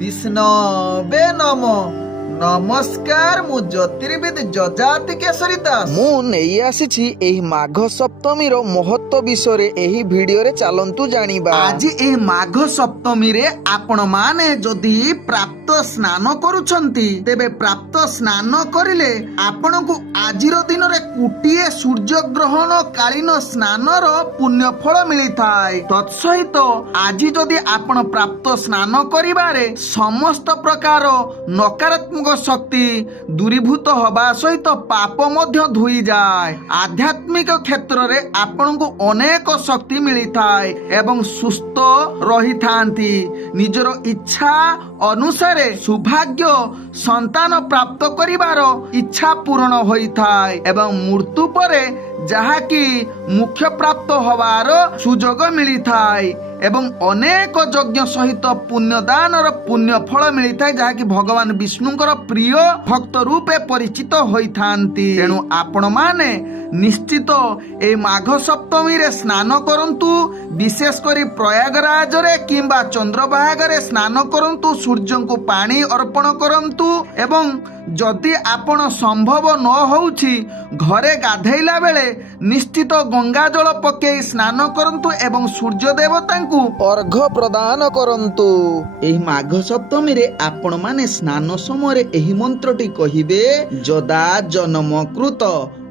ବିଷ୍ଣବେ ନମ। ନମସ୍କାର, ମୁଁ ଜ୍ୟୋତିର୍ବିଦ ଯଜାତି କେଶରୀ ଦାସ। ମୁଁ ନେଇ ଆସିଛି ଏହି ମାଘ ସପ୍ତମୀର ମହତ୍ତ୍ୱ ବିଷୟରେ ଏହି ଭିଡିଓରେ ଚାଲନ୍ତୁ ଜାଣିବା। ଆଜି ଏହି ମାଘ ସପ୍ତମୀରେ ଆପଣମାନେ ଯଦି ପ୍ରାପ୍ତ ସ୍ନାନ କରୁଛନ୍ତି, ତେବେ ପ୍ରାପ୍ତ ସ୍ନାନ କରିଲେ ଆପଣଙ୍କୁ ଆଜିର ଦିନରେ କୋଟିଏ ସୂର୍ଯ୍ୟ ଗ୍ରହଣ କାଳୀନ ସ୍ନାନର ପୁଣ୍ୟ ଫଳ ମିଳିଥାଏ। ତତ୍ସହିତ ଆଜି ଯଦି ଆପଣ ପ୍ରାପ୍ତ ସ୍ନାନ କରିବାରେ ସମସ୍ତ ପ୍ରକାର ନକାରାତ୍ମକ ଶକ୍ତି ଦୂରୀଭୂତ ହେବା ସହିତ ପାପ ମଧ୍ୟ ଧୋଇଯାଏ। ଆଧ୍ୟାତ୍ମିକ କ୍ଷେତ୍ରରେ ଆପଣଙ୍କୁ ଅନେକ ଶକ୍ତି ମିଳିଥାଏ ଏବଂ ସୁସ୍ଥ ରହିଥାନ୍ତି। ନିଜର ଇଚ୍ଛା ଅନୁସାରେ ସୌଭାଗ୍ୟ ସନ୍ତାନ ପ୍ରାପ୍ତ କରିବାର ଇଚ୍ଛା ପୂରଣ ହୋଇଥାଏ ଏବଂ ମୃତ୍ୟୁ ପରେ ଯାହାକି ମୁଖ୍ୟ ପ୍ରାପ୍ତ ହେବାର ସୁଯୋଗ ମିଳିଥାଏ ଏବଂ ଅନେକ ଯଜ୍ଞ ସହିତ ପୁଣ୍ୟଦାନର ପୁଣ୍ୟ ଫଳ ମିଳିଥାଏ, ଯାହାକି ଭଗବାନ ବିଷ୍ଣୁଙ୍କର ପ୍ରିୟ ଭକ୍ତ ରୂପେ ପରିଚିତ ହୋଇଥାନ୍ତି। ତେଣୁ ଆପଣମାନେ ନିଶ୍ଚିତ ଏହି ମାଘ ସପ୍ତମୀରେ ସ୍ନାନ କରନ୍ତୁ। ବିଶେଷ କରି ପ୍ରୟାଗରାଜରେ କିମ୍ବା ଚନ୍ଦ୍ରଭାଗାରେ ସ୍ନାନ କରନ୍ତୁ, ସୂର୍ଯ୍ୟଙ୍କୁ ପାଣି ଅର୍ପଣ କରନ୍ତୁ ଏବଂ ଯଦି ଆପଣ ସମ୍ଭବ ନ ହେଉଛି ଘରେ ଗାଧେଇଲା ବେଳେ ନିଶ୍ଚିତ ଗଙ୍ଗା ଜଳ ପକେଇ ସ୍ନାନ କରନ୍ତୁ ଏବଂ ସୂର୍ଯ୍ୟ ଦେବତାଙ୍କୁ ଅର୍ଘ୍ୟ ପ୍ରଦାନ କରନ୍ତୁ। ଏହି ମାଘ ସପ୍ତମୀରେ ଆପଣମାନେ ସ୍ନାନ ସମୟରେ ଏହି ମନ୍ତ୍ରଟି କହିବେ, ଯଦା ଜନ୍ମକୃତ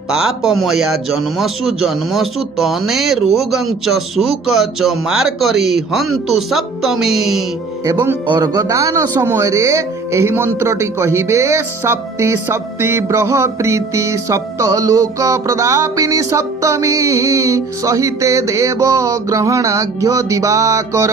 ପାପମୟା ଜନ୍ମସୁ ଜନ୍ମସୁ ତନେ ରୋଗଞ୍ଚ ସୁକଚ ମାର୍କରି ହନ୍ତୁ ସପ୍ତମୀ। ଏବଂ ଅର୍ଘଦାନ ସମୟରେ ଏହି ମନ୍ତ୍ରଟି କହିବେ, ସପ୍ତି ସପ୍ତି ବ୍ରହ ପ୍ରୀତି ସପ୍ତ ଲୋକ ପ୍ରଦାପିନୀ ସପ୍ତମୀ ସହିତେ ଦେବ ଗ୍ରହଣାଘ୍ୟ ଦିବାକର।